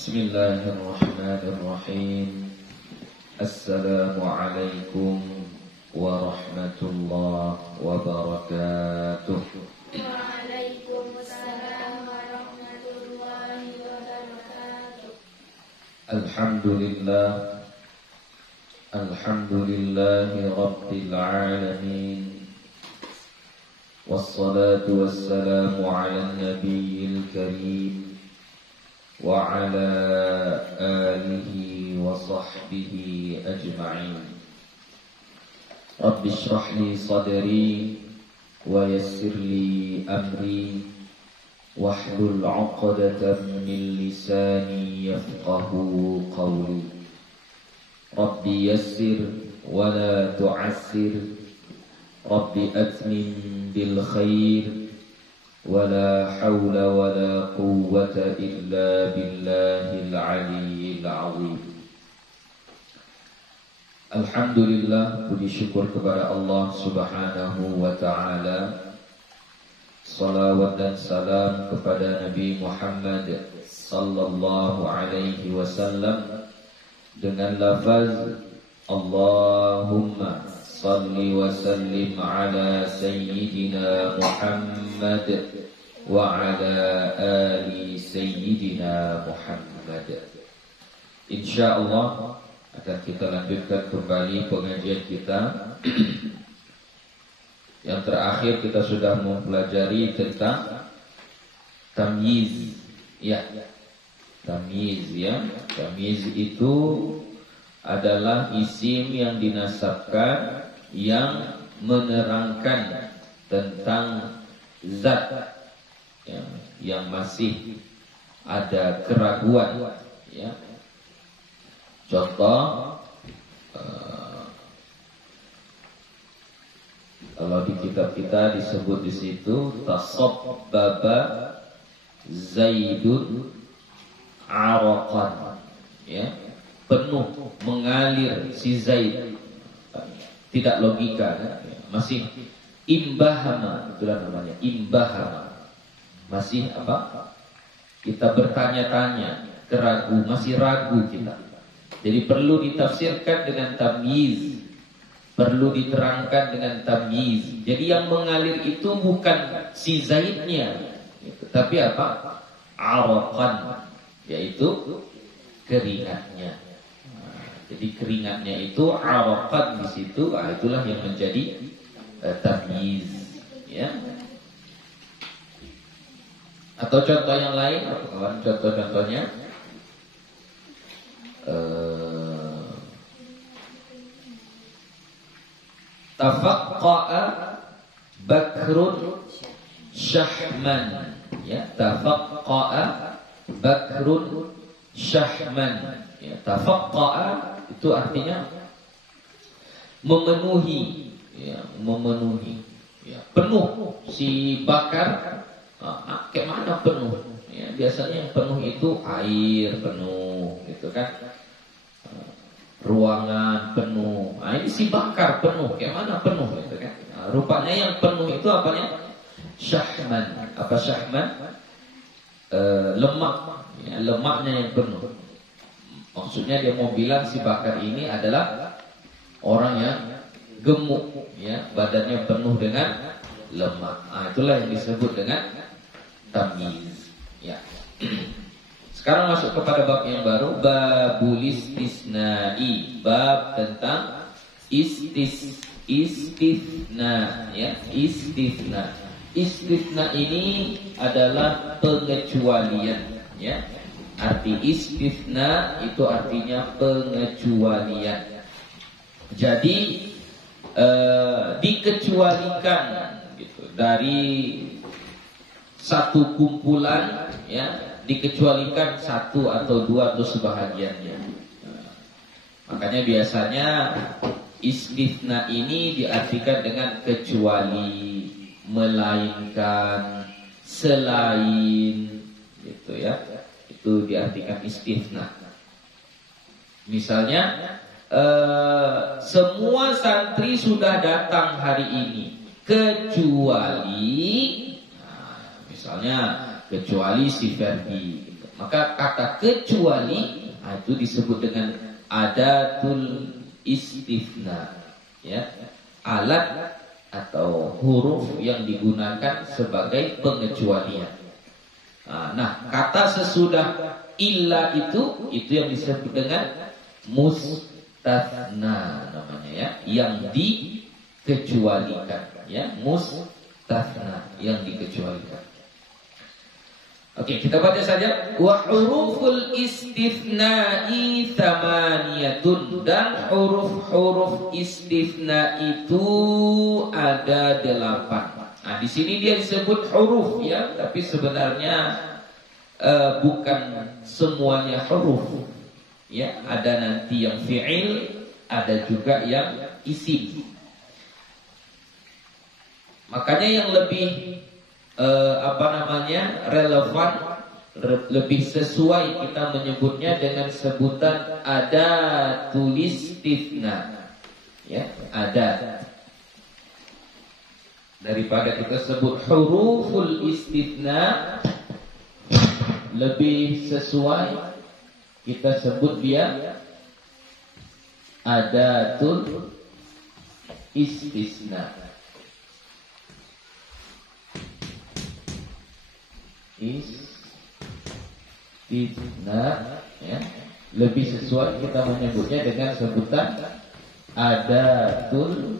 Bismillahirrahmanirrahim. Assalamualaikum warahmatullahi wabarakatuh. Waalaikumsalam warahmatullahi wabarakatuh. Alhamdulillah. Alhamdulillahi rabbil alamin. Wassalatu wassalamu ala nabiyil karim wa ala alihi wa sahbihi ajma'in. Rabbi shrah li sadri wa yassir li amri wahlul 'uqdatam min lisani yafqahu qawli. Rabbi yassir wa la tu'assir. Rabbi atmim bil khair. Wa la hawla wa la quwwata illa billahil aliyyil azim. Alhamdulillah, puji syukur kepada Allah Subhanahu wa ta'ala. Salawat dan salam kepada Nabi Muhammad sallallahu alaihi wasallam dengan lafaz Allahumma salli wa sallim ala sayyidina Muhammad wa ala ali sayyidina Muhammad. Insyaallah akan kita lanjutkan kembali pengajian kita. Yang terakhir kita sudah mempelajari tentang tamyiz. Ya, tamyiz ya. Tamyiz itu adalah isim yang dinasabkan yang menerangkan tentang zat yang masih ada keraguan ya. Contoh kalau di kitab kita disebut di situ tasabbaba Zaidun araqan ya, penuh mengalir si Zaid. Tidak logika ya. Masih imbahama, itulah namanya imbahama. Masih apa? Kita bertanya-tanya, masih ragu kita. Jadi perlu ditafsirkan dengan tamyiz, perlu diterangkan dengan tamyiz. Jadi yang mengalir itu bukan si Zaidnya, tapi apa? Araqan, yaitu keringatnya. Jadi keringatnya itu araqan di situ, itulah yang menjadi tamyiz, ya. Atau contoh yang lain, kawan, contoh-contohnya. Tafaqqa'a Bakrun Syahman ya, tafaqqa'a Bakrun Syahman ya, tafaqqa'a itu artinya memenuhi ya, memenuhi ya, penuh si Bakar. Kayak mana penuh ya, biasanya yang penuh itu air penuh gitu kan, ruangan penuh. Ini si Bakar penuh, kayak mana penuh gitu kan. Rupanya yang penuh itu apanya? Syahman. Apa syahman? Lemak ya, lemaknya yang penuh. Maksudnya dia mau bilang si Bakar ini adalah orang yang gemuk ya, badannya penuh dengan lemak. Itulah yang disebut dengan tamyiz ya. Sekarang masuk kepada bab yang baru, babul istisna'i, bab tentang istisna ya, istisna. Istisna ini adalah pengecualian ya. Arti istisna itu artinya pengecualian. Jadi dikecualikan gitu dari satu kumpulan ya, dikecualikan satu atau dua atau sebahagiannya. Makanya biasanya istisna ini diartikan dengan kecuali, melainkan, selain gitu ya. Itu diartikan istisna. Misalnya semua santri sudah datang hari ini kecuali misalnya kecuali si Ferdi. Maka kata kecuali itu disebut dengan adatul istifna, ya, alat atau huruf yang digunakan sebagai pengecualian. Nah, kata sesudah illa itu yang disebut dengan mustatsna namanya, ya, yang dikecualikan, ya, mustatsna yang dikecualikan. Oke, kita baca saja. Wa huruful istifna'i tsamaniyatun, dan huruf-huruf istifna itu ada 8. Nah, di sini dia disebut huruf, ya, tapi sebenarnya bukan semuanya huruf. Ya, ada nanti yang fi'il, ada juga yang isim. Makanya yang lebih relevan, lebih sesuai kita menyebutnya dengan sebutan adatul istifna, ya, ada, daripada kita sebut huruful istifna. Lebih sesuai kita sebut dia adatul istisna. Istifna, ya, lebih sesuai kita menyebutnya dengan sebutan adatul,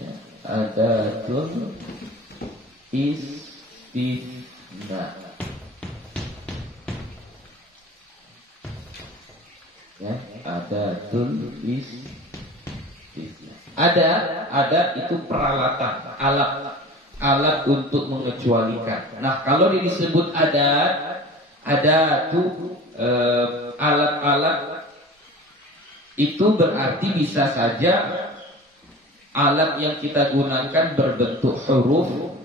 ya, adatul istifna, ya, adatul istifna. Ada itu peralatan, alat untuk mengecualikan. Nah, kalau disebut ada tuh alat-alat itu berarti bisa saja alat yang kita gunakan berbentuk huruf,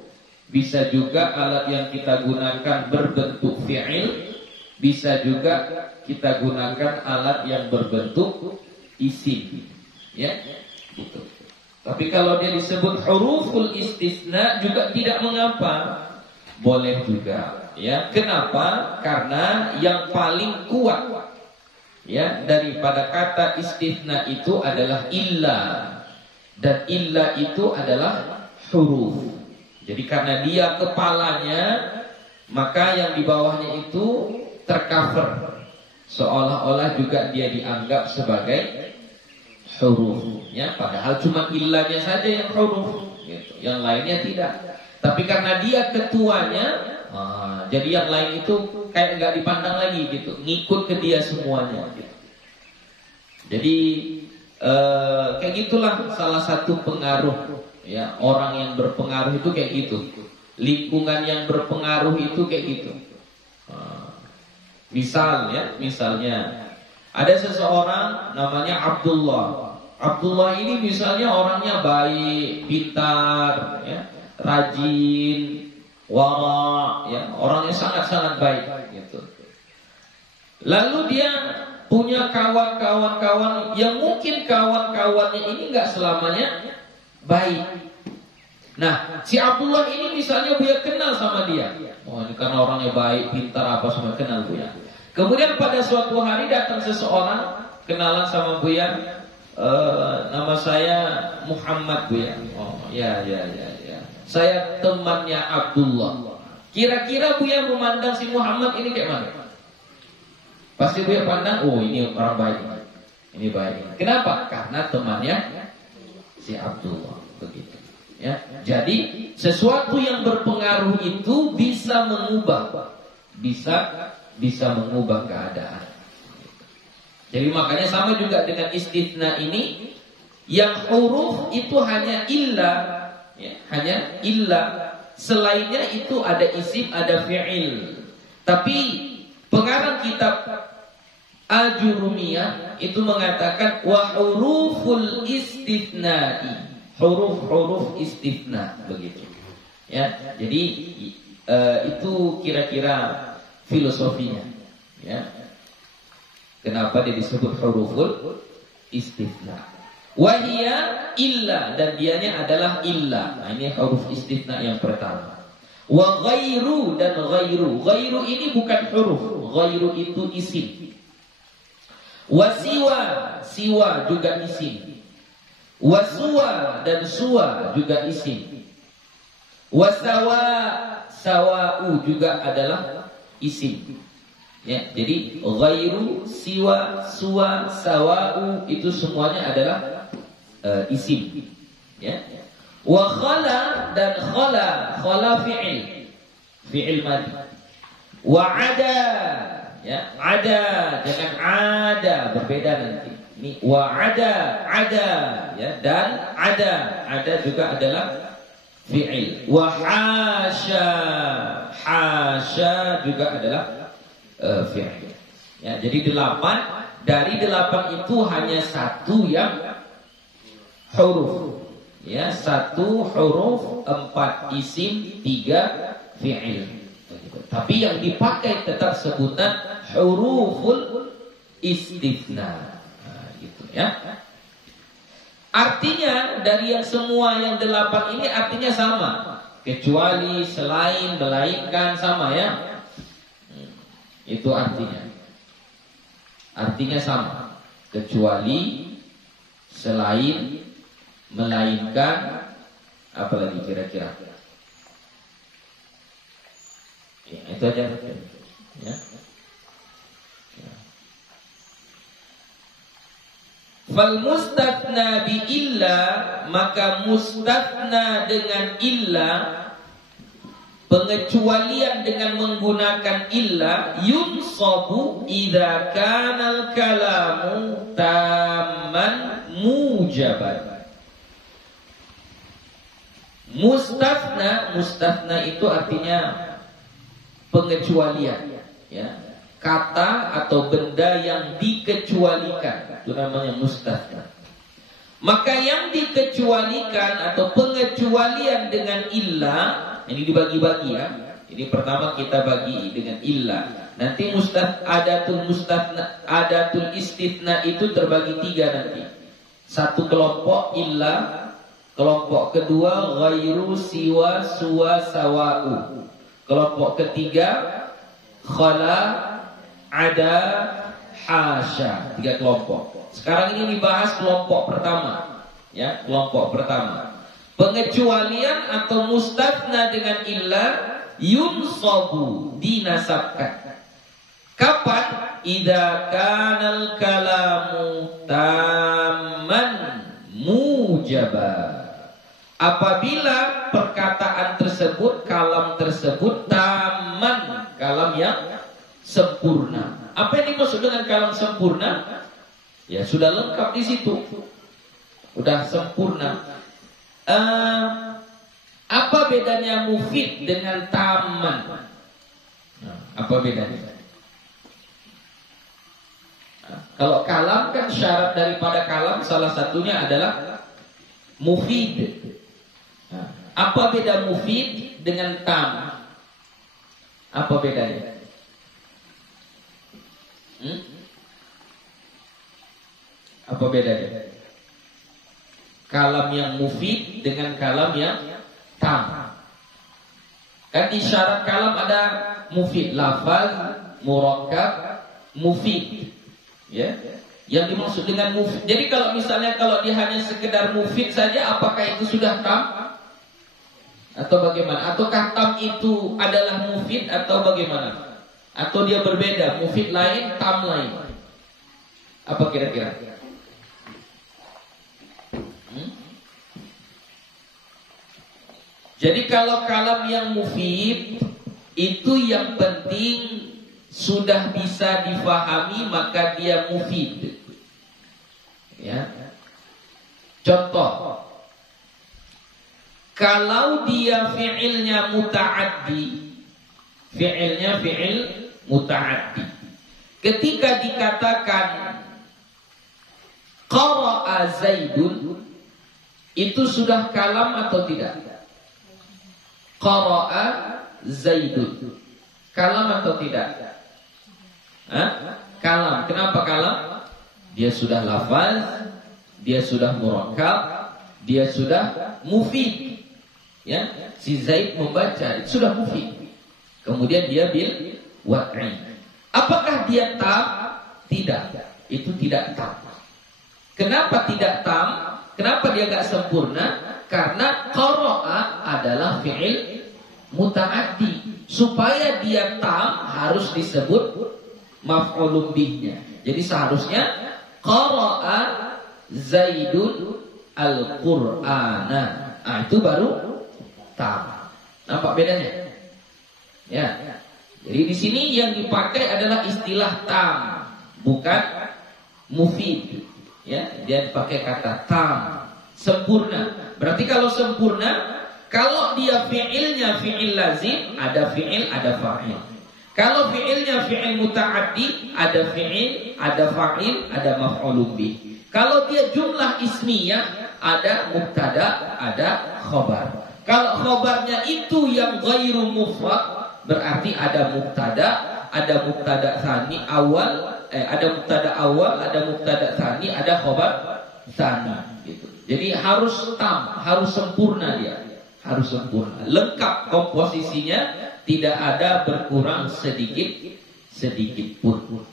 bisa juga alat yang kita gunakan berbentuk fi'il, bisa juga kita gunakan alat yang berbentuk isim, ya, gitu. Tapi kalau dia disebut huruful istisna juga tidak mengapa, boleh juga, ya. Kenapa? Karena yang paling kuat, ya, daripada kata istisna itu adalah illa, dan illa itu adalah huruf. Jadi karena dia kepalanya, maka yang di bawahnya itu tercover, seolah-olah juga dia dianggap sebagai huruf, ya, padahal cuma illanya saja yang huruf, gitu. Yang lainnya tidak. Tapi karena dia ketuanya, jadi yang lain itu kayak nggak dipandang lagi, gitu, ngikut ke dia semuanya, gitu. Jadi kayak gitulah salah satu pengaruh, ya, orang yang berpengaruh itu kayak gitu, lingkungan yang berpengaruh itu kayak gitu. Misalnya ada seseorang namanya Abdullah. Abdullah ini misalnya orangnya baik, pintar, ya, rajin, wara, ya, orangnya sangat-sangat baik, gitu. Lalu dia punya kawan-kawan yang mungkin kawan-kawannya ini nggak selamanya baik. Nah, si Abdullah ini misalnya Buya kenal sama dia. Oh, ini karena orangnya baik, pintar, apa semua, kenal Buya. Kemudian pada suatu hari datang seseorang kenalan sama Buya, nama saya Muhammad, Buya. Oh, ya. Saya temannya Abdullah. Kira-kira Buya memandang si Muhammad ini kayak mana? Pasti Buya pandang, oh, ini orang baik, ini baik. Kenapa? Karena temannya si Abdullah, begitu. Ya, jadi sesuatu yang berpengaruh itu bisa mengubah keadaan. Jadi makanya sama juga dengan istisna ini, yang huruf itu hanya illa, ya, hanya illa. Selainnya itu ada isim, ada fi'il. Tapi pengarang kitab Al-Jurumiyah itu mengatakan wa huruful istisna'i, huruf-huruf istifna, begitu. Ya, jadi itu kira-kira filosofinya, ya. Kenapa dia disebut huruful istifna? Wahia illa, dan dianya adalah illa. Nah, ini huruf istifna yang pertama. Wa ghairu dan ghairu. Ghairu ini bukan huruf. Ghairu itu isim. Wa siwa, siwa juga isim. Wa suwa dan suwa juga isim. Wa sawa, sawa'u juga adalah isim. Ya, jadi ghairu, siwa, suwa, sawa'u itu semuanya adalah isim. Ya. Wa khala dan khala, khala fi'il. Fi'il madhi. Wa ada, ya, ada dengan ada berbeda nanti. Ini wa ada, ya, dan ada juga adalah fi'il. Wa hasya, hasya juga adalah fi'il. Ya, jadi 8. Dari 8 itu hanya satu yang huruf. Ya, 1 huruf, 4 isim, 3 fi'il. Tapi yang dipakai tetap sebutan huruful istithna. Nah, gitu ya. Artinya dari yang semua yang 8 ini artinya sama. Kecuali, selain, melainkan, sama ya. Itu artinya. Artinya sama. Kecuali, selain, melainkan, apalagi kira-kira. Ya, itu aja. Ya. Fal mustathna bi illa, maka mustathna dengan illa, pengecualian dengan menggunakan illa, yunsabu idza kana al kalamu tamman mujaban. Mustathna itu artinya pengecualian, ya. Kata atau benda yang dikecualikan, itu namanya mustathna. Maka yang dikecualikan atau pengecualian dengan illa, ini dibagi-bagi ya. Jadi pertama kita bagi dengan illa. Nanti adatul istithna itu terbagi 3 nanti. Satu kelompok illa, kelompok kedua ghairu, siwa, suwa, sawa'u. Kelompok ketiga khala, ada, hasya. 3 kelompok. Sekarang ini dibahas kelompok pertama. Ya, kelompok pertama. Pengecualian atau mustathna dengan illa yunsabu, dinasabkan. Kapan? Idza kanal kalamu tamman mujaba. Apabila perkataan tersebut, kalam tersebut taman, kalam yang sempurna. Apa yang dimaksud dengan kalam sempurna? Ya sudah lengkap di situ. Sudah sempurna. Apa bedanya mufid dengan taman? Apa bedanya? Kalau kalam kan syarat daripada kalam salah satunya adalah mufid. Apa beda mufid dengan tam? Apa bedanya? Apa bedanya? Kalam yang mufid dengan kalam yang tam. Kan di syarat kalam ada mufid, lafaz, murakkab, mufid. Ya. Yang dimaksud dengan mufid. Jadi kalau misalnya kalau dia hanya sekedar mufid saja, apakah itu sudah tam? Atau bagaimana? Ataukah tam itu adalah mufid atau bagaimana? Atau dia berbeda, mufid lain, tam lain? Apa kira-kira? Jadi kalau kalam yang mufid itu yang penting sudah bisa difahami, maka dia mufid. Ya. Contoh, kalau dia fi'ilnya muta'addi, fi'ilnya fi'il muta'addi, ketika dikatakan qara'a Zaidun, itu sudah kalam atau tidak? Qara'a Zaidun, kalam atau tidak? Kalam. Kenapa kalam? Dia sudah lafaz, dia sudah murakkab, dia sudah mufid. Ya, si Zaid membaca, itu sudah mufid. Kemudian dia bil wad'i. Apakah dia tam? Tidak. Itu tidak tam. Kenapa tidak tam? Kenapa dia gak sempurna? Karena qara'a adalah fi'il muta'addi. Supaya dia tam harus disebut maf'ulun bihnya. Jadi seharusnya qara'a Zaidun al-Qur'ana. Nah, itu baru tam. Nampak bedanya? Ya. Jadi di sini yang dipakai adalah istilah tam, bukan mufid. Ya, dia dipakai kata tam, sempurna. Berarti kalau sempurna, kalau dia fi'ilnya fi'il lazim, ada fi'il, ada fa'il. Kalau fi'ilnya fi'il muta'addi, ada fi'il, ada fa'il, ada maf'ulun bih. Kalau dia jumlah ismiyah, ada mubtada, ada khobar. Kalau khobarnya itu yang ghairu mufrad, berarti ada mubtada tsani awal, ada mubtada awal, ada mubtada tsani, ada khobar tsani gitu. Jadi harus tam, harus sempurna dia. Harus sempurna, lengkap komposisinya, tidak ada berkurang sedikit pun.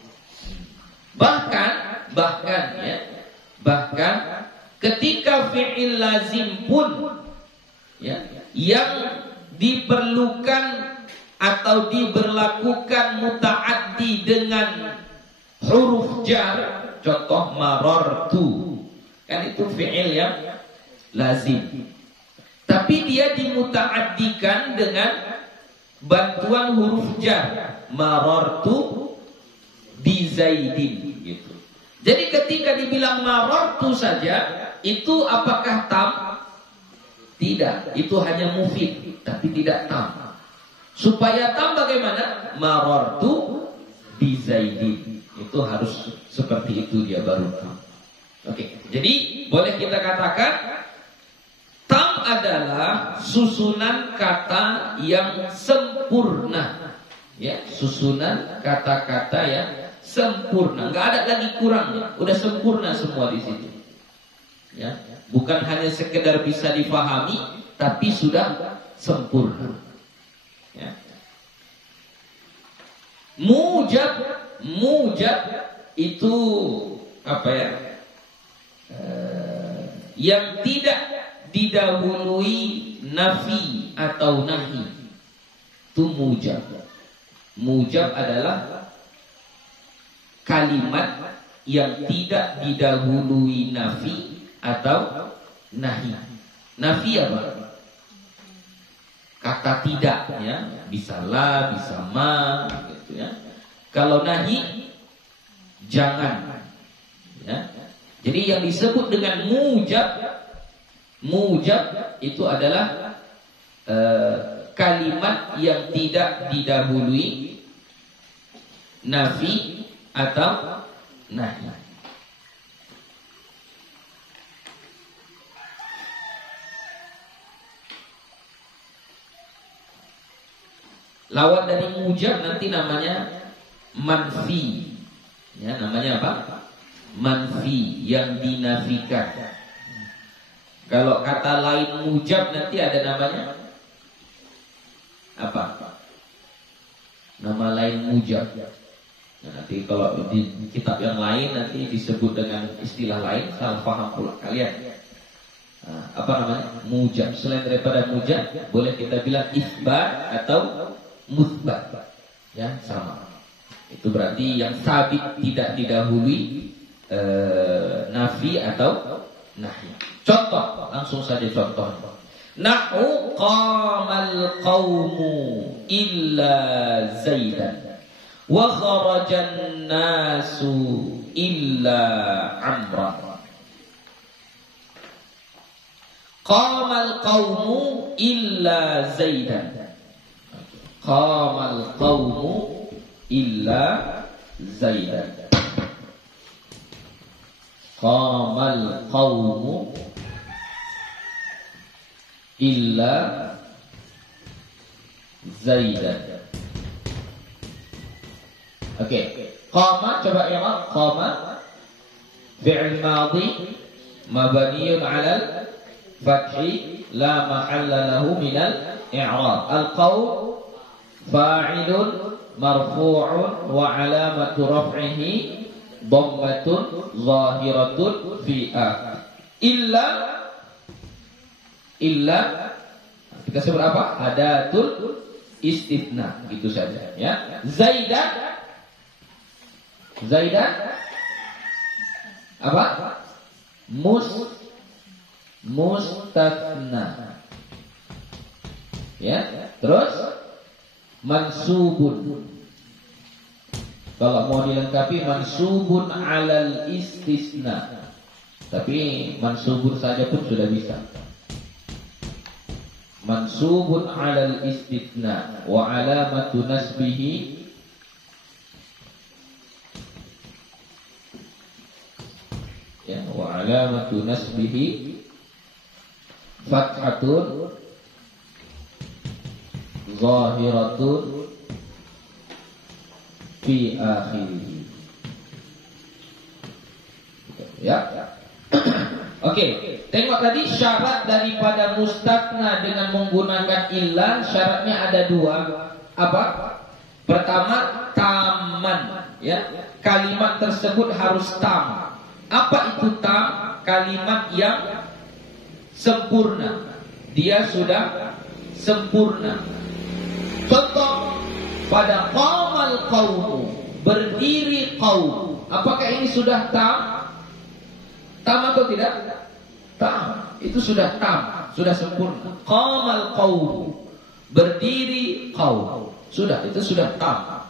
Bahkan ketika fi'il lazim pun ya, yang diperlukan atau diberlakukan muta'addi dengan huruf jar, contoh marartu, kan itu fi'il yang lazim. Tapi dia dimuta'addikan dengan bantuan huruf jar, marartu bi Zaidin gitu. Jadi ketika dibilang marartu saja, itu apakah tam? Tidak, itu hanya mufid, tapi tidak tam. Supaya tam bagaimana? Marartu bi Zaidin. Itu harus seperti itu dia baru tam. Oke, jadi boleh kita katakan tam adalah susunan kata yang sempurna. Ya, susunan kata-kata yang sempurna. Enggak ada lagi kurangnya. Udah sempurna semua di situ. Ya, bukan hanya sekedar bisa difahami, tapi sudah sempurna. Ya. Mujab itu apa ya? Yang tidak didahului nafi atau nahi, itu mujab. Mujab adalah kalimat yang tidak didahului nafi atau nahi. Nafi apa? Kata tidak, ya, bisa la, bisa ma, gitu ya. Kalau nahi, jangan. Ya. Jadi yang disebut dengan mujab itu adalah kalimat yang tidak didahului nafi atau nahi. Lawan dari mujab nanti namanya manfi. Ya, namanya apa? Manfi, yang dinafikan. Kalau kata lain mujab nanti ada namanya apa? Nama lain mujab. Nah, nanti kalau di kitab yang lain nanti disebut dengan istilah lain, salah paham pula kalian. Nah, apa namanya? Mujab. Selain daripada mujab, boleh kita bilang isbat atau mutsbat. Ya, sama. Itu berarti yang sabit tidak didahului nafi atau nahi. Contoh, langsung saja contoh. Nahu qamal qaumu illa Zaidan wa kharajan nasu illa Amran. Qamal qaumu illa Zaidan. Qamal qaumu illa Zaidan. Qamal qaumu illa Zaidan. Oke. Qama, coba ya Mak. Qama fi'il madhi mabniun 'ala fathi la mahalla lahu minal i'rab. Al-qaul fa'ilun marfu'un wa alamatu raf'ihi dhammatun zahiratun fi akhir. Illa kita sebut apa? Adatul istitsna, gitu saja ya. Zaidan apa? Mustatsna. Ya, terus mansubun. Kalau mau dilengkapi mansubun alal istisna. Tapi mansubun saja pun sudah bisa. Mansubun alal istisna wa alamatu nasbihi ya, wa alamatu nasbihi fathatun zahiratun fi akhirih. Ya. Oke, tengok tadi syarat daripada mustatsna dengan menggunakan illa, syaratnya ada dua. Apa? Pertama, taman, ya. Kalimat tersebut harus tam. Apa itu tam? Kalimat yang sempurna. Dia sudah sempurna. Contoh, pada qamal qaumu, berdiri qaum. Apakah ini sudah tam? Tam atau tidak? Tam. Itu sudah tam, sudah sempurna. Qamal qaum, berdiri qaum. Sudah, itu sudah tam.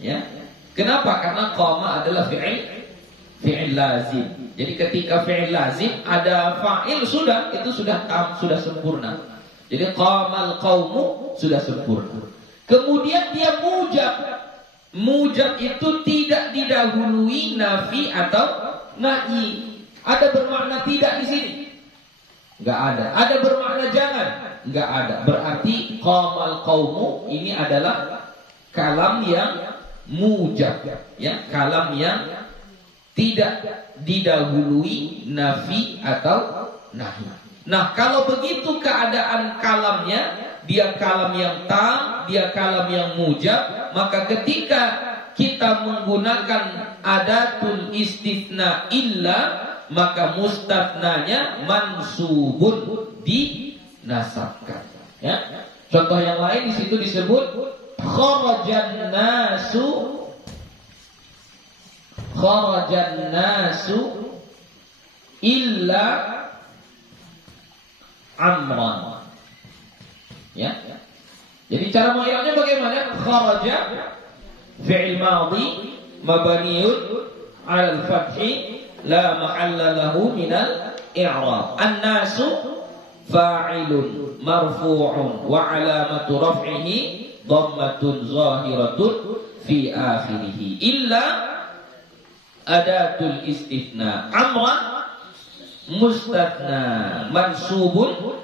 Ya. Kenapa? Karena qama adalah fi'il lazim. Jadi ketika fi'il lazim ada fa'il, sudah, itu sudah tam, sudah sempurna. Jadi qamal qaumu sudah sempurna. Kemudian dia mujab. Mujab itu tidak didahului nafi atau nahi. Ada bermakna tidak di sini? Enggak ada. Ada bermakna jangan? Enggak ada. Berarti qamal qaumu ini adalah kalam yang mujab, ya, kalam yang tidak didahului nafi atau nahi. Nah, kalau begitu keadaan kalamnya, dia kalam yang tam, dia kalam yang mujab, maka ketika kita menggunakan adatul istitsna illa, maka mustatsnanya mansubun, dinasabkan. Ya. Contoh yang lain di situ disebut kharajan nasu illa amran. Ya. Jadi cara mengiramnya bagaimana? Kharaja fi'il madhi mabniun 'ala al-fathi la mahalla lahu minal i'rab. An-nasu fa'ilun marfu'un wa alamatu raf'ihi dhammatun zahiratun fi akhirih illa adatul istitsna. Amran mustatsna mansubun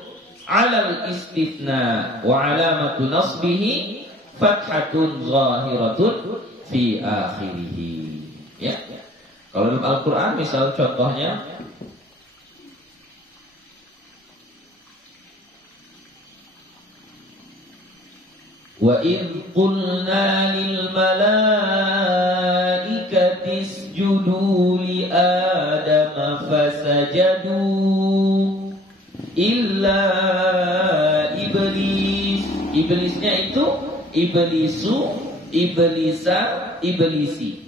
'alal istitsna wa alamatu nasbihi fathatun zahiratun fi akhirih. Ya. Kalau dalam Al-Quran misal contohnya wa idh qulna lil malaikati isjudu li adama fasajadu illa iblis. Iblisnya itu iblisu, iblisa, iblisi.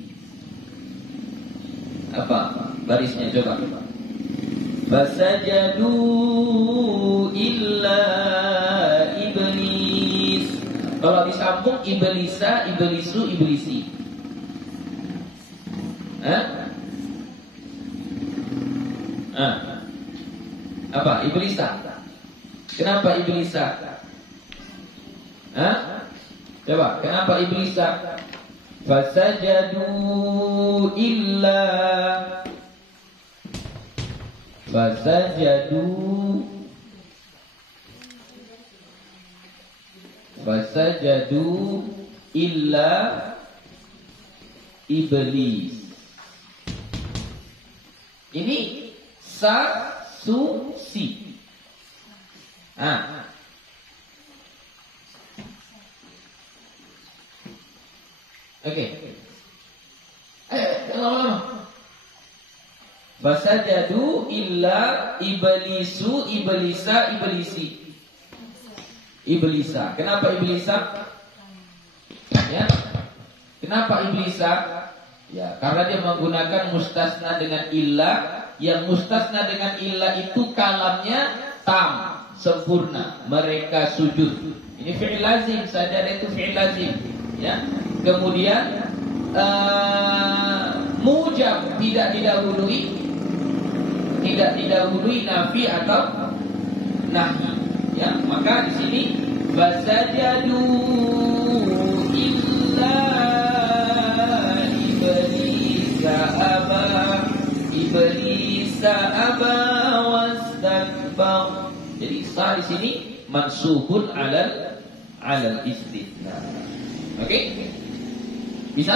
Apa barisnya coba? Fasajadu illa iblis. Kalau disambung iblisa, iblisu, iblisi. Apa? Iblisa. Kenapa iblisa? Coba, kenapa iblisa? Fasajadu illa iblis. Ini sa su si. Oke. Lama-lama. Fasajadu illa iblisu iblisa iblisi. Iblisa. Kenapa iblisa? Ya. Kenapa iblisa? Ya, karena dia menggunakan mustasna dengan illa. Yang mustasna dengan illa itu kalamnya tam, sempurna. Mereka sujud. Ini fi'il lazim, sajada itu fi'il lazim. Ya. Kemudian mujab tidak didahului nafi atau nahi. Ya, maka di sini fasajadu illa iblisa aba wastakbar. Jadi sa di sini mansubun alal istithna. Oke? Bisa?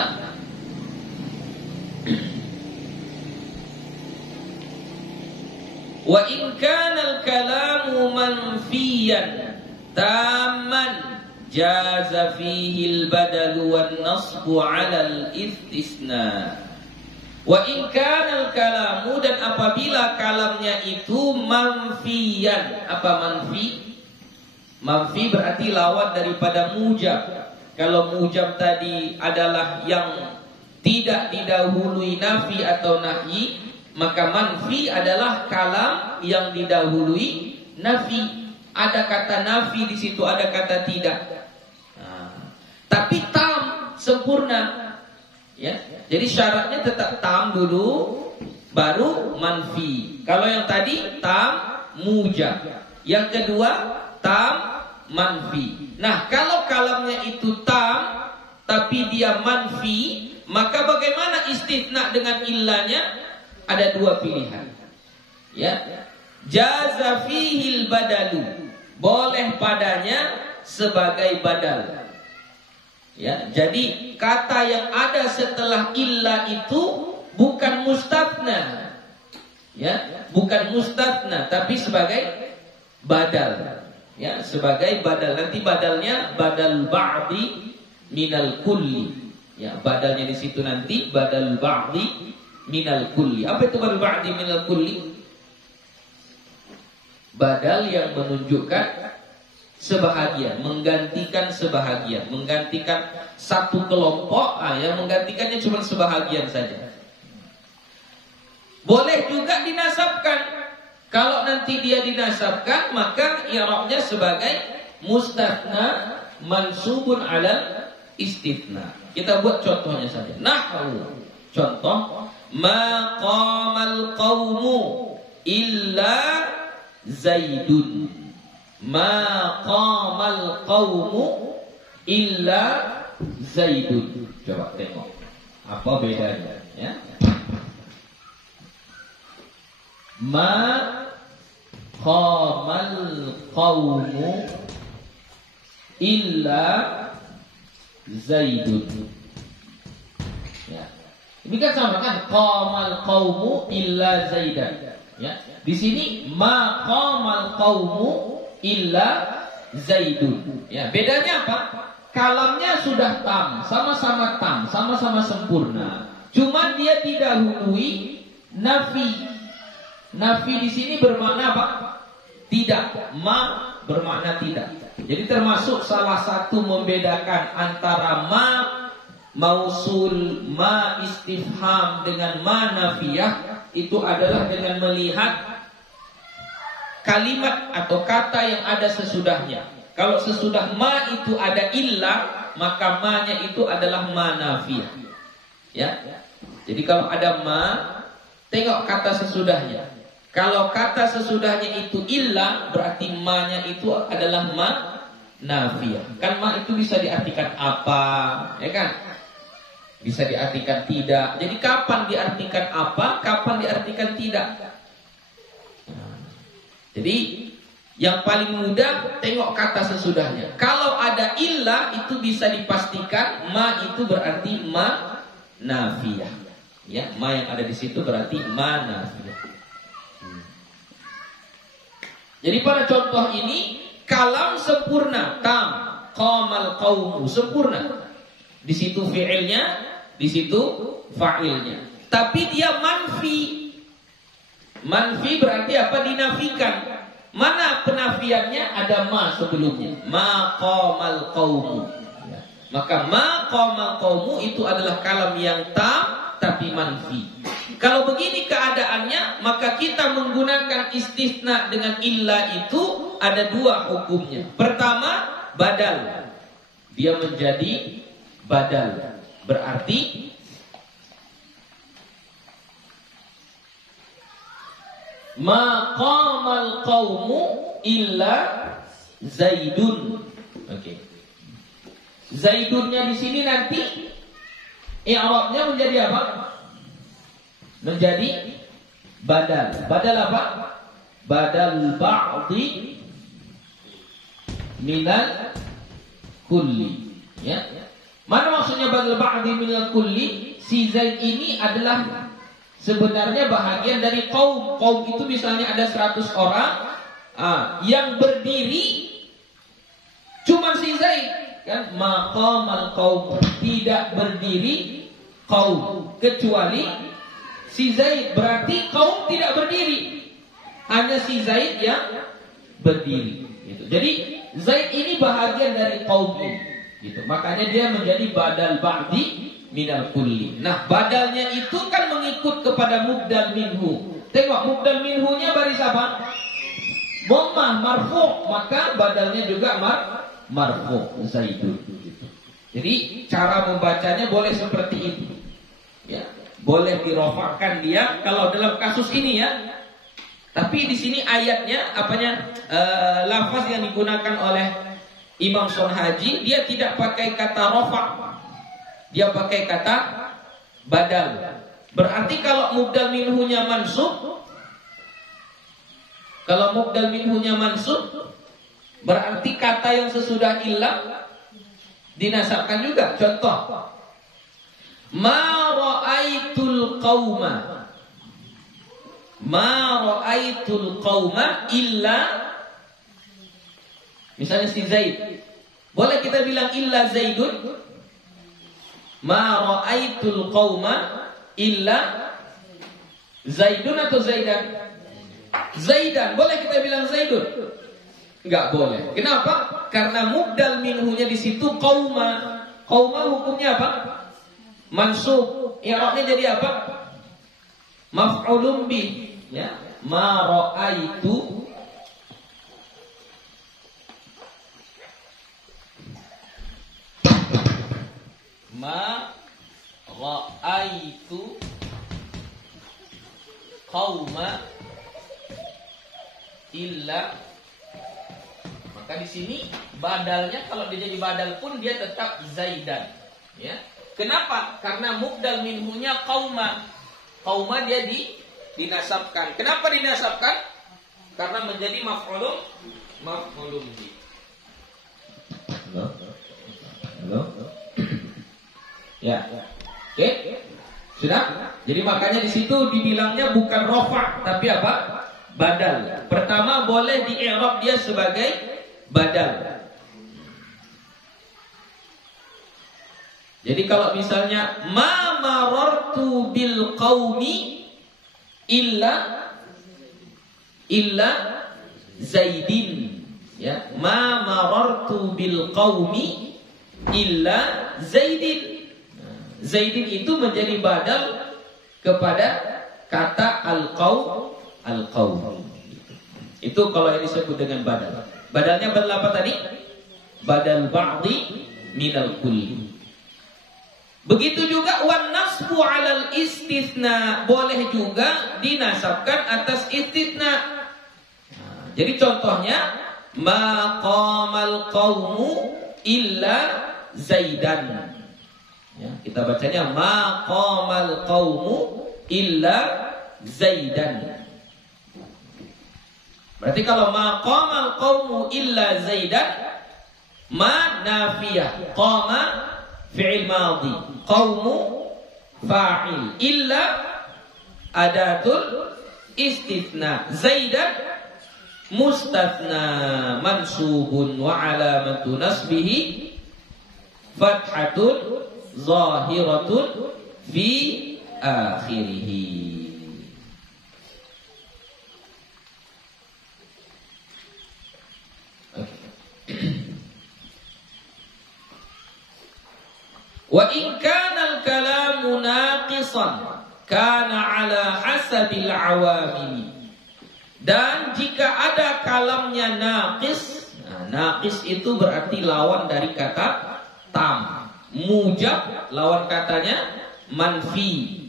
Wa in kana al-kalamu manfiyan tamman jaza fihi al-badal wan nasbu 'ala al-istisna. Wa in kana al-kalamu, dan apabila kalamnya itu manfiyan. Apa manfi? Manfi berarti lawan daripada mujab. Kalau mujab tadi adalah yang tidak didahului nafi atau nahi, maka manfi adalah kalam yang didahului nafi. Ada kata nafi di situ, ada kata tidak. Tapi tam, sempurna. Ya, jadi syaratnya tetap tam dulu, baru manfi. Kalau yang tadi tam mujab, yang kedua tam manfi. Nah, kalau kalamnya itu tam tapi dia manfi, maka bagaimana istithna dengan illanya? Ada dua pilihan. Ya. Jaza fihil badalu, boleh padanya sebagai badal. Ya, jadi kata yang ada setelah illa itu bukan mustathna. Ya, bukan mustathna tapi sebagai badal. Ya, sebagai badal. Nanti badalnya badal ba'di minal kulli. Ya, badalnya di situ nanti badal ba'di minal kulli. Apa itu badal ba'di minal kulli? Badal yang menunjukkan sebahagian, menggantikan sebahagian, menggantikan satu kelompok, yang menggantikannya cuma sebahagian saja. Boleh juga dinasabkan. Kalau nanti dia dinasabkan, maka i'rabnya sebagai mustathna mansubun alal istithna. Kita buat contohnya saja. Nahwu. Contoh, ma qamal qaumu illa Zaidun. Ma qamal qaumu illa Zaidun. Coba tengok apa bedanya, ya. Ma qamal qaumu illa Zaidun. Ya. Ini kan sama kan, qamal qaumu illa Zaidan. Ya. Di sini ma qamal qaumu illa Zaidun. Ya, bedanya apa? Kalamnya sudah tam, sama-sama tam, sama-sama sempurna. Cuma dia didahului nafi. Nafi di sini bermakna apa? Tidak. Ma bermakna tidak. Jadi termasuk salah satu membedakan antara ma mausul, ma istifham dengan ma nafiyah itu adalah dengan melihat kalimat atau kata yang ada sesudahnya. Kalau sesudah ma itu ada illa, maka ma-nya itu adalah ma nafiyah. Ya. Jadi kalau ada ma, tengok kata sesudahnya. Kalau kata sesudahnya itu illa, berarti ma-nya itu adalah ma nafiyah. Kan ma itu bisa diartikan apa, ya kan? Bisa diartikan tidak. Jadi kapan diartikan apa, kapan diartikan tidak? Jadi yang paling mudah tengok kata sesudahnya. Kalau ada illa itu bisa dipastikan ma itu berarti ma nafiyah. Ya, ma yang ada di situ berarti ma nafiyah. Jadi pada contoh ini kalam sempurna, tam, qamal qaumu sempurna. Di situ fi'ilnya, di situ fa'ilnya. Tapi dia manfi. Manfi berarti apa? Dinafikan. Mana penafiannya? Ada ma sebelumnya. Ma qamal qaumu. Maka ma qamal qaumu itu adalah kalam yang tam tapi manfi. Kalau begini keadaannya, maka kita menggunakan istisna dengan illa itu ada dua hukumnya. Pertama, badal. Dia menjadi badal. Berarti ma qamal qaumu illa Zaidun. Oke. Zaidunnya di sini nanti i'rabnya menjadi apa? Menjadi badal. Badal apa? Badal ba'di minal kulli. Ya. Mana maksudnya badal ba'di minal kulli? Si Zaid ini adalah sebenarnya bahagian dari kaum. Kaum itu misalnya ada 100 orang, yang berdiri cuma si Zaid. Kan maqamal qaum, tidak berdiri kaum kecuali si Zaid, berarti kaum tidak berdiri, hanya si Zaid yang berdiri gitu. Jadi Zaid ini bahagian dari kaum ini gitu. Makanya dia menjadi badal ba'di minal kulli. Nah, badalnya itu kan mengikut kepada mubdal minhu. Tengok mubdal minhunya baris apa? Dhammah marfu', maka badalnya juga marfu' Zaidun gitu. Jadi cara membacanya boleh seperti ini. Ya. Boleh dirofakkan dia kalau dalam kasus ini ya. Tapi di sini ayatnya lafaz yang digunakan oleh Imam Sonhaji, dia tidak pakai kata rofak, dia pakai kata badal. Berarti kalau mubdal minhunya mansub, berarti kata yang sesudah illah dinasabkan juga. Contoh, ma ra'aitul qauma illa, misalnya si Zaid, boleh kita bilang illa Zaidun? Ma ra'aitul qauma illa Zaidun atau Zaidan? Zaidan. Boleh kita bilang Zaidun? Enggak boleh. Kenapa? Karena mubdal minhunya di situ qauma. Qauma hukumnya apa? Mansub. I'rabnya jadi apa? Maf'ulun bih. Ya. Ma ra'aitu qauma illa. Maka di sini badalnya kalau dia jadi badal pun dia tetap Zaidan. Ya. Kenapa? Karena mubdal minhunya qauma. Qauma dia dinasabkan. Kenapa dinasabkan? Karena menjadi maf'ulun bi. Halo. Ya. Oke. Sudah? Jadi makanya di situ dibilangnya bukan rofa, tapi apa? Badal. Pertama boleh di i'rab dia sebagai badal. Jadi kalau misalnya ma marartu bil qaumi illa Zaidin, ya, ma marartu bil qaumi illa Zaidin. Zaidin itu menjadi badal kepada kata al-qaum. Itu kalau yang disebut dengan badal. Badalnya badal apa tadi? Badal ba'di minal kulli. Begitu juga wan nasbu 'alal istitsna, boleh juga dinasabkan atas istitsna. Jadi contohnya ma qamal qaumu illa Zaidan. Ya, kita bacanya ma qamal qaumu illa Zaidan. Berarti kalau ma qamal qaumu illa Zaidan, ma nafiyah, qama fi'il madhi, qaumu fa'il, illa adatul istitsna, Zaidan mustatsna mansubun wa alamatu nasbihi fathatun zahiratun fi akhirih. Wa in kana al-kalamu naqisan kana ala hasabil awamil. Dan jika ada kalamnya naqis, naqis itu berarti lawan dari kata tam. Mujab lawan katanya manfi.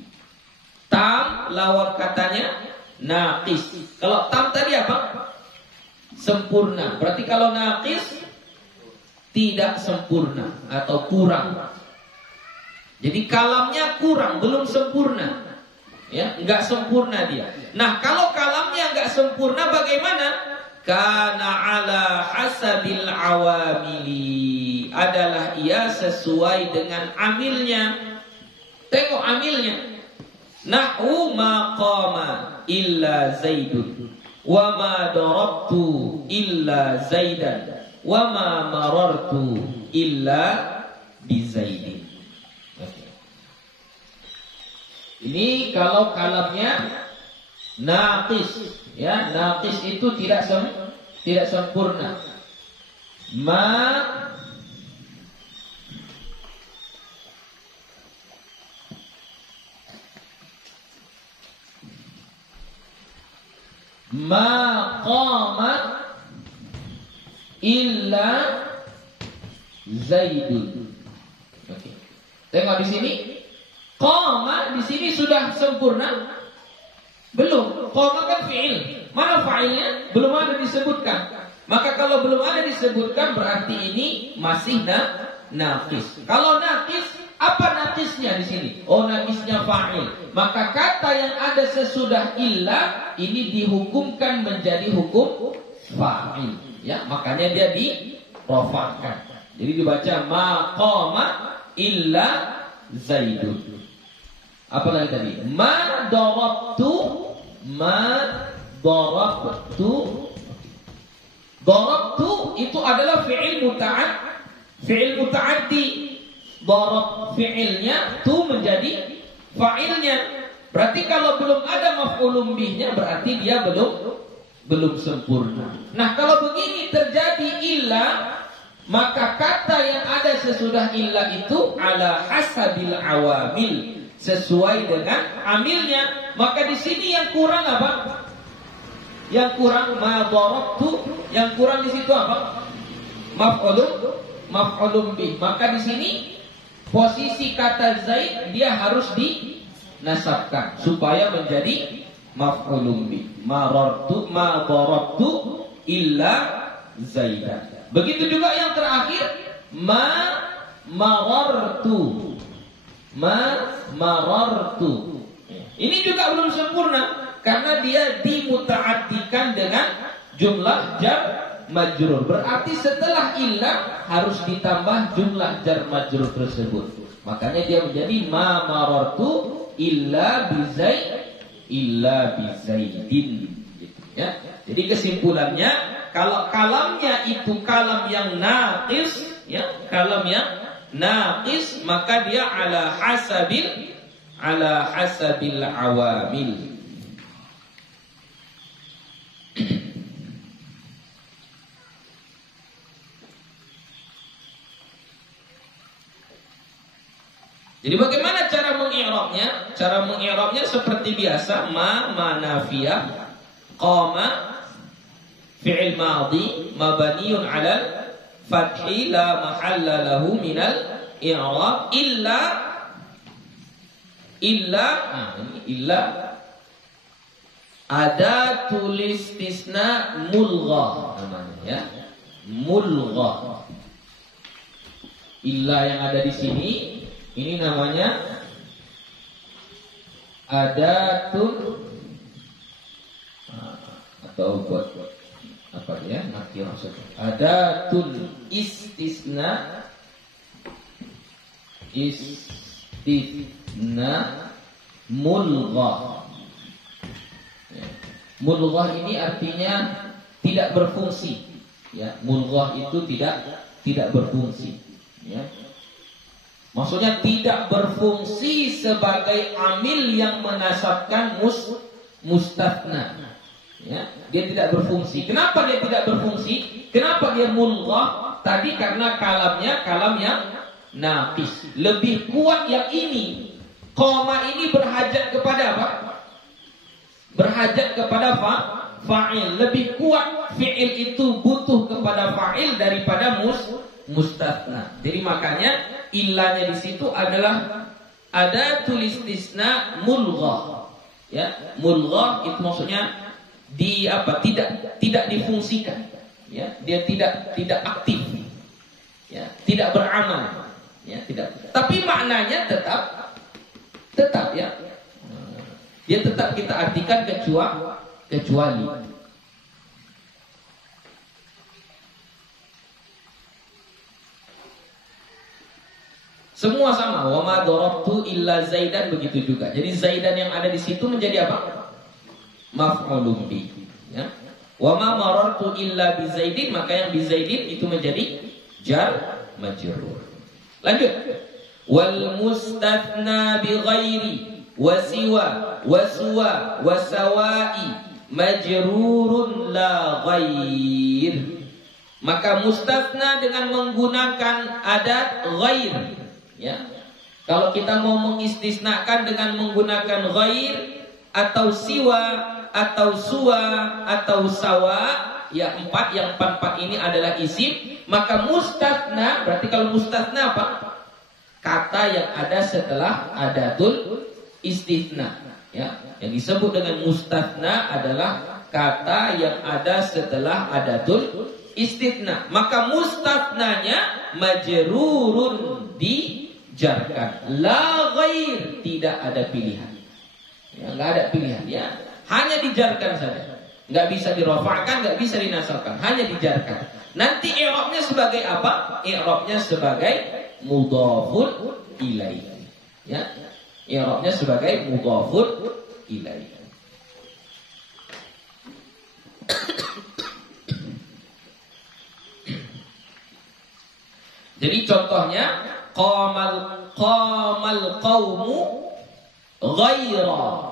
Tam lawan katanya naqis. Kalau tam tadi apa? Sempurna. Berarti kalau naqis tidak sempurna atau kurang. Jadi kalamnya kurang, belum sempurna. Ya, enggak sempurna dia. Nah, kalau kalamnya enggak sempurna bagaimana? Kana ala hasabil awamili. Adalah ia sesuai dengan amilnya. Tengok amilnya. Nahwu ma qama illa zaidun wa ma darabtu illa zaidan wa ma marartu illa bi zaidin. Ini kalau kalamnya naqis, ya, naqis itu tidak sempurna. Ma qama illa zaidun. Oke. Tengok di sini. Qama di sini sudah sempurna? Belum. Qama kan fi'il. Mana fa'ilnya? Belum ada disebutkan. Maka kalau belum ada disebutkan berarti ini masih naqis. Kalau naqis, apa naqisnya di sini? Oh, naqisnya fa'il. Maka kata yang ada sesudah illa ini dihukumkan menjadi hukum fa'il. Ya, makanya dia dirofakkan. Jadi dibaca ma qama illa zaidun. Apa lagi tadi? Ma darabtu. Darabtu itu adalah fi'il muta'addi. Darab fi'ilnya, tu menjadi fa'ilnya. Berarti kalau belum ada maf'ulun bihnya berarti dia belum sempurna. Nah, kalau begini terjadi illa, maka kata yang ada sesudah illa itu ala hasabil awamil, sesuai dengan amilnya. Maka di sini yang kurang apa? Yang kurang ma darabtu, yang kurang di situ apa? Maf'ulun bih. Maka di sini posisi kata zaid dia harus dinasabkan supaya menjadi maf'ulun bih. Ma darabtu illa zaidan. Begitu juga yang terakhir marartu. Ini juga belum sempurna karena dia dimuta'addikan dengan jumlah jar majrur. Berarti setelah illa harus ditambah jumlah jar majrur tersebut. Makanya dia menjadi ma marartu illa bizaidin gitu, ya. Jadi kesimpulannya kalau kalamnya itu kalam yang naqis, ya, kalam yang naqis, maka dia ala hasabil awamil. Jadi bagaimana cara mengi'rabnya? Cara mengi'rabnya seperti biasa, ma nafiyah, qama fi'il madhi mabniun 'alal fathi la mahalla lahu minal i'rab illa adatul istisna mulghah namanya, ya. Mulghah. Illa yang ada di sini ini namanya adatul atau buat apa ya? Nakirah saja. Adatul istisna mulghah. Ya. Mulghah ini artinya tidak berfungsi. Ya, mulghah itu tidak berfungsi. Ya. Maksudnya tidak berfungsi sebagai amil yang menasabkan mustathna. Ya, dia tidak berfungsi. Kenapa dia tidak berfungsi? Kenapa dia mulghah? Tadi karena kalam yang naqis. Lebih kuat yang ini. Koma ini berhajat kepada apa? Berhajat kepada fa'il. Lebih kuat fi'il itu butuh kepada fa'il daripada mustathna. Jadi makanya ilahnya di situ adalah ada tulis istisna mulghah. Ya, mulghah itu maksudnya tidak difungsikan. Ya, dia tidak aktif. Ya, tidak beramal. Ya, tidak. Tapi maknanya tetap ya. Dia tetap kita artikan kecuali. Semua sama. Wa ma darabtu illa Zaidan, begitu juga. Jadi Zaidan yang ada di situ menjadi apa? Maf'ulun bi. Ya. Wa ma marartu illa bi Zaidin, maka yang bi Zaidin itu menjadi jar majrur. Lanjut. Wal mustathna bi ghairi wa siwa wa suwa wa sawa'i majrurun la ghair. Maka mustathna dengan menggunakan adat ghair. Ya. Kalau kita mau mengistisnakan dengan menggunakan ghair atau siwa atau suwa atau sawa, ya yang empat ini adalah isim, maka mustathna, berarti kalau mustathna apa? Kata yang ada setelah adatul istitsna. Ya, yang disebut dengan mustathna adalah kata yang ada setelah adatul istitsna. Maka mustathnanya majrurun, dijarkan. La ghair, tidak ada pilihan. Ya, enggak ada pilihan ya. Hanya dijarkan saja. Enggak bisa dirafa'kan, enggak bisa dinasabkan, hanya dijarkan. Nanti i'rabnya sebagai apa? I'rabnya sebagai mudhafun ilaih. Ya. I'rabnya sebagai mudhafun ilaih. Jadi contohnya qamal qaumu ghaira.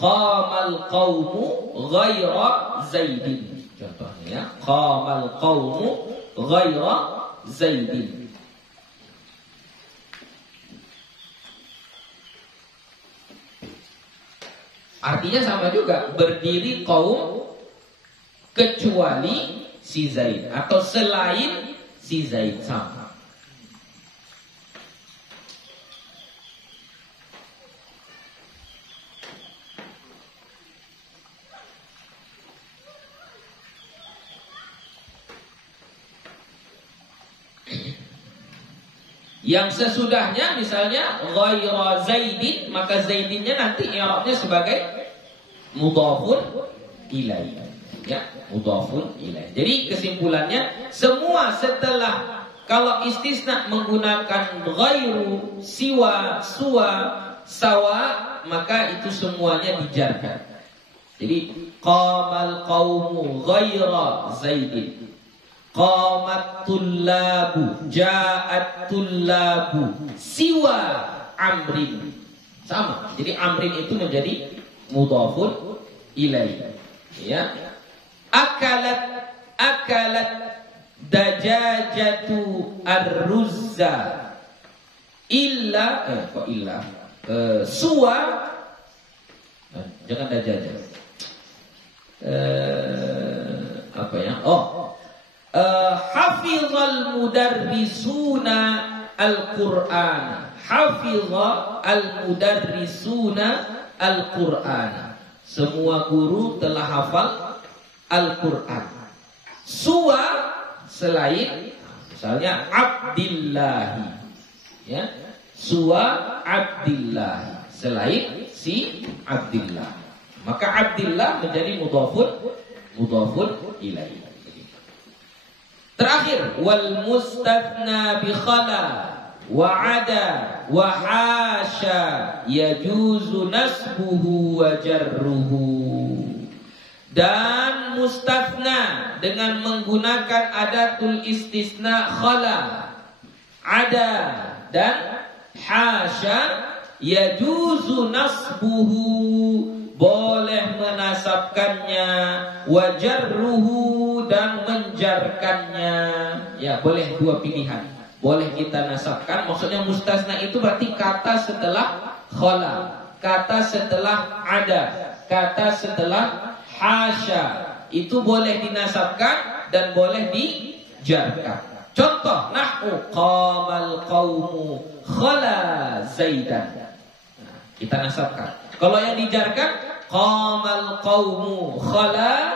Qamal qaumu ghaira Zaidin. Contohnya qamal qaumu ghaira Zaidin. Artinya sama juga, berdiri kaum kecuali si Zaid atau selain si Zaid, sama. Yang sesudahnya misalnya ghaira Zaidin, maka Zaidinnya nanti i'rabnya sebagai mudhafun ilaih. Ya, mudhafun ilaih. Jadi kesimpulannya semua setelah kalau istisna menggunakan ghairu, siwa, suwa, sawa, maka itu semuanya dijarkan. Jadi qamal qaumu ghaira Zaidin. Qamat tullabu, ja'at tullabu, siwa amrin. Sama. Jadi amrin itu menjadi mudhafun ilaih. Ya. Akalat dajajatu ar-ruzza illa suwa, jangan dajajah. Apa ya? Hafizal mudarrisuna al-Qur'an. Hafizal mudarrisuna al-Qur'an. Semua guru telah hafal Al-Quran. Suwa selain, misalnya Abdillahi. Ya. Suwa Abdillahi, selain si Abdillah. Maka Abdillah menjadi mudhafun ilaih. Terakhir, wal mustathna bi khala wa ada wa hasya yajuzu nasbuhu wa jarruhu. Dan al-mustathna dengan menggunakan adatul istisna khala, ada dan hasya, yajuzu nasbuhu, boleh menasabkannya, wajarruhu, dan menjarkannya. Ya, boleh dua pilihan. Boleh kita nasabkan, maksudnya mustasna itu berarti kata setelah khala, kata setelah ada, kata setelah hasya, itu boleh dinasabkan dan boleh dijarkan. Contoh nahwu qamal qaumu khala zaidan. Nah, kita nasabkan. Kalau yang dijarkan qamal qaumu khala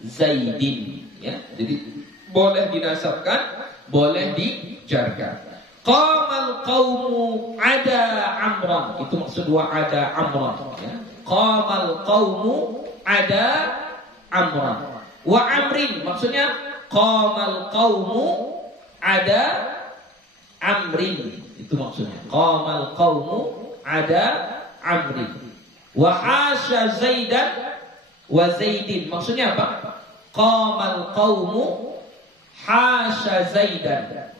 zaidin, ya. Jadi boleh dinasabkan, boleh dijarkan. Qamal qaumu ada amran, itu maksud wa ada amran, ya. Qamal qaumu ada amran. Wa amrin maksudnya qamal qaumu ada amrin, itu maksudnya qamal qaumu ada amrin. Wa hasya zaidan wa zaidin, maksudnya apa? Qamal qaumu hasya zaidan,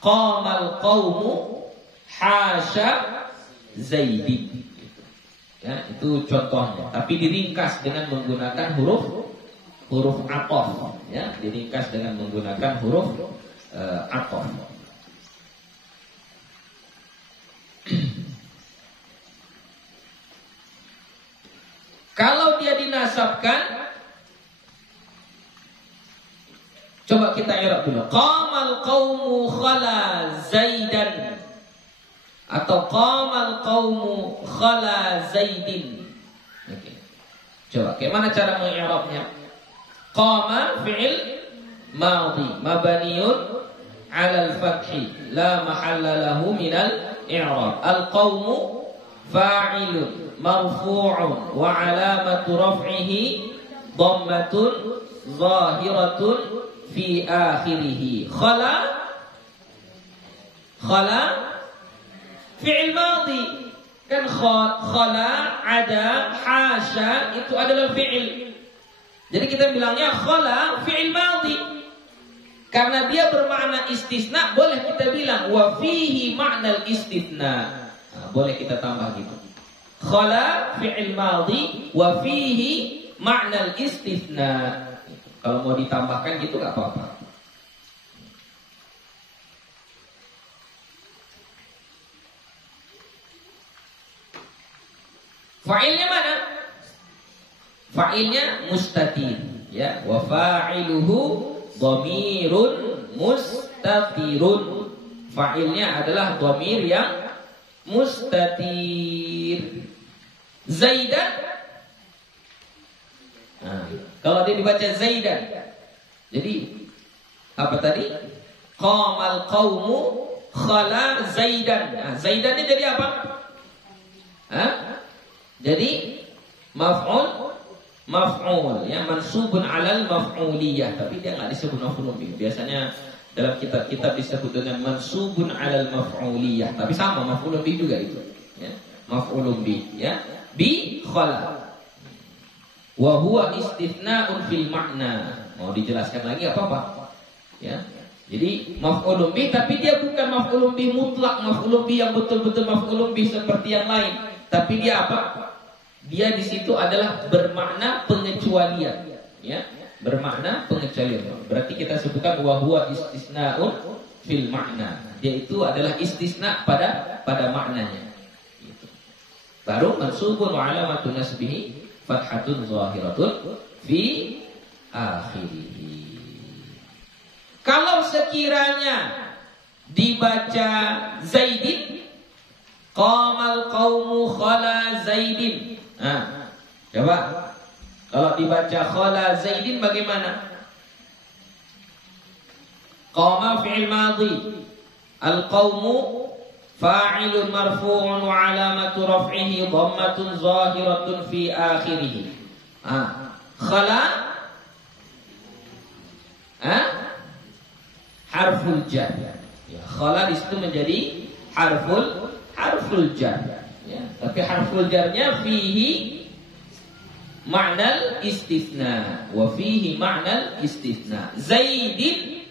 qamal qaumu hasya zaidin. Ya, itu contohnya, tapi diringkas dengan menggunakan huruf athof, ya, diringkas dengan menggunakan huruf athof. Kalau dia dinasabkan, coba kita i'rab dulu. Qamal qaumu khala zaidan atau qamal qaumu khala zaidin. Oke. Coba bagaimana cara mengi'rabnya? Qama fi'il madhi mabniun 'ala al-fathi la mahalla lahu min al-i'rab. Al-qaumu fa'ilun marfu'un wa 'alamatu raf'ihi dhammatun zahiratun fi akhirih. Khala fi'il madhi. Kan khala, ada, hasya, itu adalah fi'il. Jadi kita bilangnya khala fi'il madhi. Karena dia bermakna istisna, boleh kita bilang wa fihi ma'nal istisna. Nah, boleh kita tambah gitu. Khala fi'il madhi wa fihi ma'nal istisna. Kalau mau ditambahkan gitu gak apa-apa. Fa'ilnya mana? Fa'ilnya mustatir, ya. Wa fa'iluhu dhamirun mustatirun. Fa'ilnya adalah dhamir yang mustatir. Zaidan. Nah, kalau dia dibaca zaidan, jadi apa tadi? Qamal qaumu khala zaidan. Nah, zaidannya jadi apa? Hah? Jadi maf'ul ya, mansubun 'alal maf'uliyah, tapi dia enggak disebut maf'ulun bih. Biasanya dalam kitab-kitab disebut dengan mansubun 'alal maf'uliyah, tapi sama maf'ulun bih juga itu, ya. Maf'ulun bih, ya. Bi khala. Wa huwa istithna'un fil ma'na. Mau dijelaskan lagi apa-apa? Ya. Jadi maf'ulun bih, tapi dia bukan maf'ulun bih mutlak, maf'ulun bih yang betul-betul maf'ulun bih seperti yang lain. Tapi dia apa? Dia di situ adalah bermakna pengecualian, ya, bermakna pengecualian. Berarti kita sebutkan wa huwa istisna'un fil ma'na. Dia itu adalah istisna pada maknanya. Gitu. Baru mansubun wa alamatun nasbihi fathatun zahiratun fi akhirih. Kalau sekiranya dibaca zaidin, qamal qaumu khala zaidin. Nah, coba kalau dibaca khala zaidin bagaimana? Qama fi'il madhi, al-qaumu fa'ilun marfu'un wa 'alamatu raf'ihi dhammatun zahiratun fi akhirih. Khala harful jar. Ya, khala di situ menjadi harful jar. Ya, tapi harful jarnya fihi ma'nal istisna wa fihi ma'nal istisna. Zaidin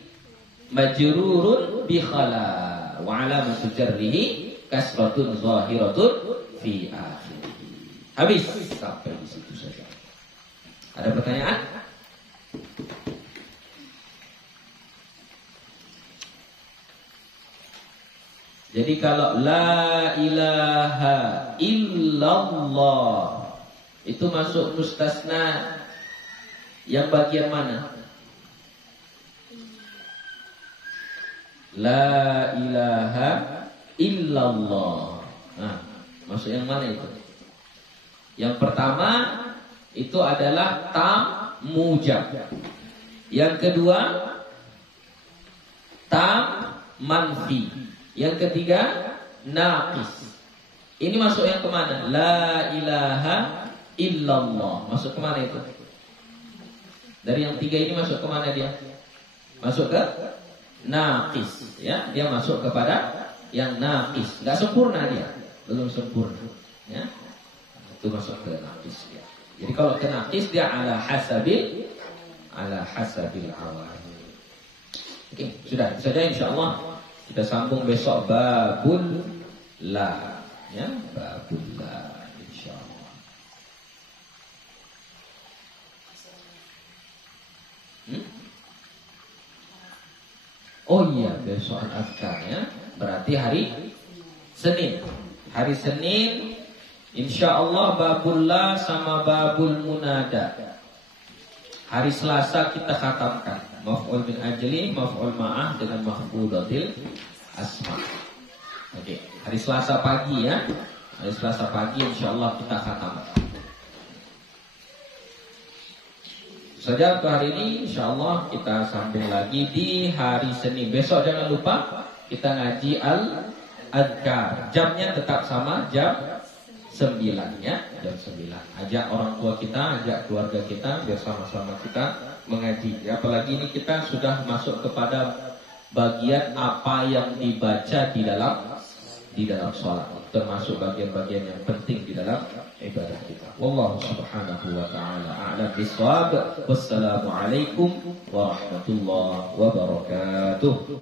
majrurun bi khala wa alamatu jarrihi kasratun zahiratun fi akhirih. Habis sampai di situ saja. Ada pertanyaan? Jadi kalau la ilaha illallah itu masuk mustasna yang bagian mana? La ilaha illallah. Nah, masuk yang mana itu? Yang pertama itu adalah tam mujab. Yang kedua tam manfi. Yang ketiga naqis. Ini masuk yang kemana? La ilaha illallah. Masuk kemana itu? Dari yang tiga ini masuk kemana dia? Masuk ke naqis, ya. Dia masuk kepada yang naqis. Enggak sempurna dia, belum sempurna, ya. Itu masuk ke naqis ya. Jadi kalau ke naqis dia ala hasabil awal. Oke, sudah. Bisa saja insyaallah kita sambung besok babul la, ya, babul la insyaallah. Oh iya, besok azkar ya. Berarti hari Senin. Hari Senin insyaallah babul la sama babul munada. Hari Selasa kita khatamkan maf'ul min ajli, maf'ul ma'ah dengan mahfudatil asma. Oke, hari Selasa pagi ya. Hari Selasa pagi insyaallah kita khatamkan. Saja untuk hari ini insyaallah kita sambung lagi di hari Senin. Besok jangan lupa kita ngaji al-adhkar. Jamnya tetap sama, jam 9 ya, jam 9. Ajak orang tua kita, ajak keluarga kita biar sama-sama kita mengaji. Apalagi ini kita sudah masuk kepada bagian apa yang dibaca di dalam sholat, termasuk bagian-bagian yang penting di dalam ibadah kita. Wallahu subhanahu wa ta'ala a'lam bishawab. Wassalamualaikum warahmatullahi wabarakatuh.